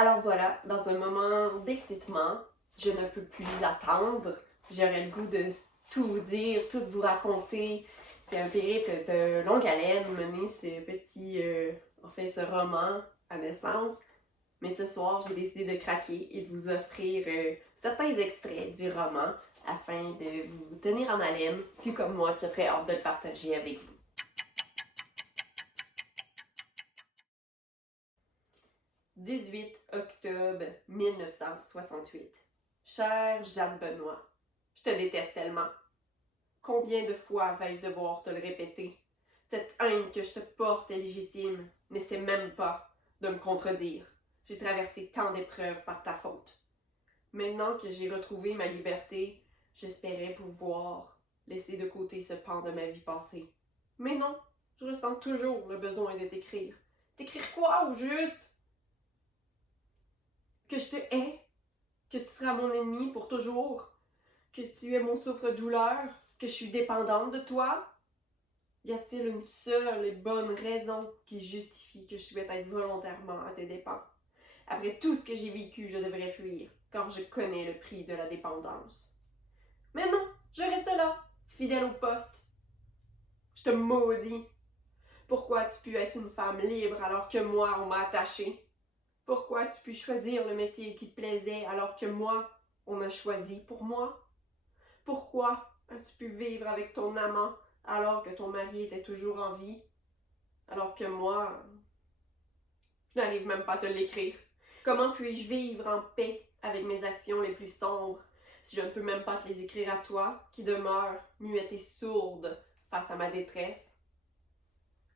Alors voilà, dans un moment d'excitement, je ne peux plus attendre. J'aurais le goût de tout vous dire, tout vous raconter. C'est un périple de longue haleine, mener ce roman à naissance. Mais ce soir, j'ai décidé de craquer et de vous offrir certains extraits du roman afin de vous tenir en haleine, tout comme moi qui ai très hâte de le partager avec vous. 18 octobre 1968. Chère Jeanne Benoît, je te déteste tellement. Combien de fois vais-je devoir te le répéter? Cette haine que je te porte est légitime. N'essaie même pas de me contredire. J'ai traversé tant d'épreuves par ta faute. Maintenant que j'ai retrouvé ma liberté, j'espérais pouvoir laisser de côté ce pan de ma vie passée. Mais non, je ressens toujours le besoin de t'écrire. T'écrire quoi au juste? Que je te hais, que tu seras mon ennemi pour toujours, que tu es mon souffre-douleur, que je suis dépendante de toi? Y a-t-il une seule et bonne raison qui justifie que je souhaite être volontairement à tes dépens? Après tout ce que j'ai vécu, je devrais fuir, car je connais le prix de la dépendance. Mais non, je reste là, fidèle au poste. Je te maudis. Pourquoi as-tu pu être une femme libre alors que moi, on m'a attachée? Pourquoi as-tu pu choisir le métier qui te plaisait alors que moi, on a choisi pour moi? Pourquoi as-tu pu vivre avec ton amant alors que ton mari était toujours en vie? Alors que moi, je n'arrive même pas à te l'écrire. Comment puis-je vivre en paix avec mes actions les plus sombres si je ne peux même pas te les écrire à toi, qui demeure muette et sourde face à ma détresse?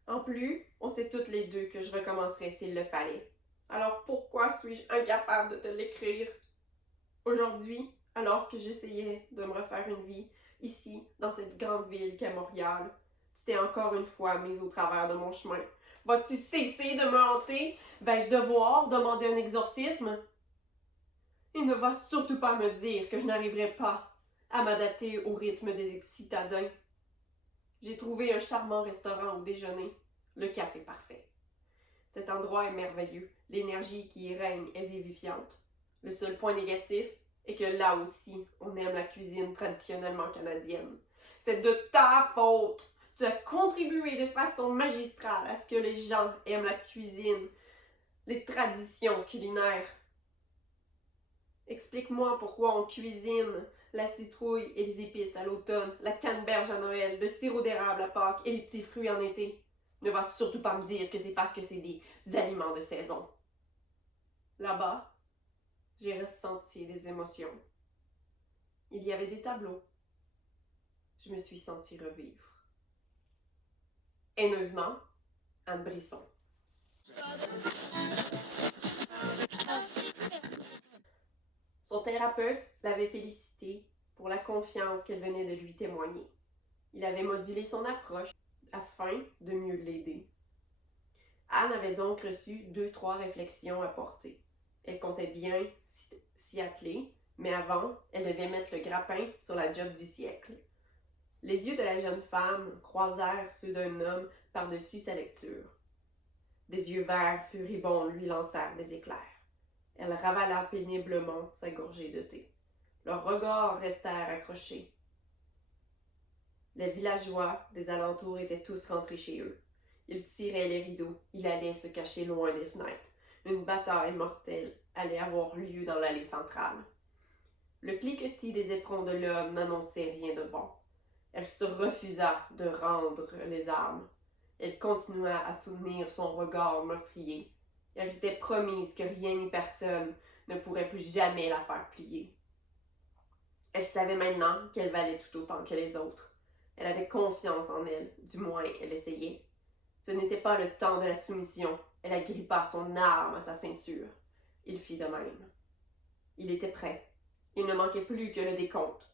En plus, on sait toutes les deux que je recommencerais s'il le fallait. Alors pourquoi suis-je incapable de te l'écrire? Aujourd'hui, alors que j'essayais de me refaire une vie ici, dans cette grande ville qu'est Montréal, tu t'es encore une fois mise au travers de mon chemin. Vas-tu cesser de me hanter? Vais-je devoir demander un exorcisme? Il ne va surtout pas me dire que je n'arriverai pas à m'adapter au rythme des citadins. J'ai trouvé un charmant restaurant au déjeuner, le café parfait. Cet endroit est merveilleux, l'énergie qui y règne est vivifiante. Le seul point négatif est que là aussi, on aime la cuisine traditionnellement canadienne. C'est de ta faute! Tu as contribué de façon magistrale à ce que les gens aiment la cuisine, les traditions culinaires. Explique-moi pourquoi on cuisine la citrouille et les épices à l'automne, la canneberge à Noël, le sirop d'érable à Pâques et les petits fruits en été. Ne va surtout pas me dire que c'est parce que c'est des aliments de saison. Là-bas, j'ai ressenti des émotions. Il y avait des tableaux. Je me suis sentie revivre. Haineusement, Anne Brisson. Son thérapeute l'avait félicitée pour la confiance qu'elle venait de lui témoigner. Il avait modulé son approche afin de mieux l'aider. Anne avait donc reçu 2-3 réflexions à porter. Elle comptait bien s'y atteler, mais avant, elle devait mettre le grappin sur la job du siècle. Les yeux de la jeune femme croisèrent ceux d'un homme par-dessus sa lecture. Des yeux verts furibonds lui lancèrent des éclairs. Elle ravala péniblement sa gorgée de thé. Leurs regards restèrent accrochés. Les villageois des alentours étaient tous rentrés chez eux. Ils tiraient les rideaux, il allait se cacher loin des fenêtres. Une bataille mortelle allait avoir lieu dans l'allée centrale. Le cliquetis des éperons de l'homme n'annonçait rien de bon. Elle se refusa de rendre les armes. Elle continua à soutenir son regard meurtrier. Elle s'était promise que rien ni personne ne pourrait plus jamais la faire plier. Elle savait maintenant qu'elle valait tout autant que les autres. Elle avait confiance en elle, du moins elle essayait. Ce n'était pas le temps de la soumission. Elle agrippa son arme à sa ceinture. Il fit de même. Il était prêt. Il ne manquait plus que le décompte.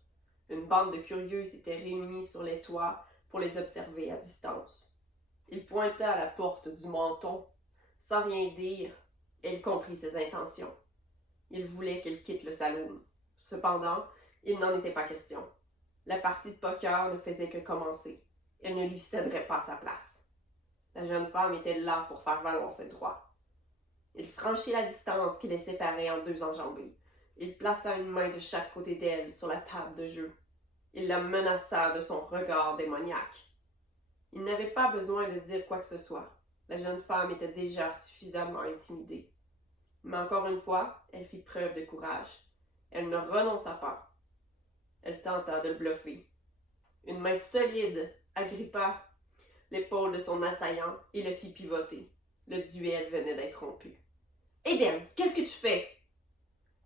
Une bande de curieux s'était réunie sur les toits pour les observer à distance. Il pointa à la porte du menton. Sans rien dire, elle comprit ses intentions. Il voulait qu'elle quitte le saloon. Cependant, il n'en était pas question. La partie de poker ne faisait que commencer. Elle ne lui céderait pas sa place. La jeune femme était là pour faire valoir ses droits. Il franchit la distance qui les séparait en deux enjambées. Il plaça une main de chaque côté d'elle sur la table de jeu. Il la menaça de son regard démoniaque. Il n'avait pas besoin de dire quoi que ce soit. La jeune femme était déjà suffisamment intimidée. Mais encore une fois, elle fit preuve de courage. Elle ne renonça pas. Elle tenta de le bluffer. Une main solide agrippa l'épaule de son assaillant et le fit pivoter. Le duel venait d'être rompu. « Eden, qu'est-ce que tu fais? »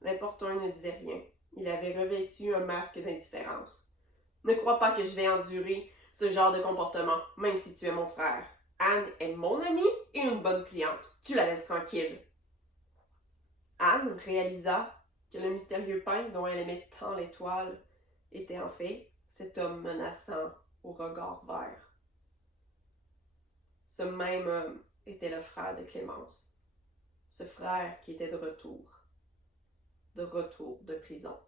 L'importun ne disait rien. Il avait revêtu un masque d'indifférence. « Ne crois pas que je vais endurer ce genre de comportement, même si tu es mon frère. Anne est mon amie et une bonne cliente. Tu la laisses tranquille. » Anne réalisa que le mystérieux peintre dont elle aimait tant l'étoile était en fait cet homme menaçant au regard vert. Ce même homme était le frère de Clémence. Ce frère qui était de retour de prison.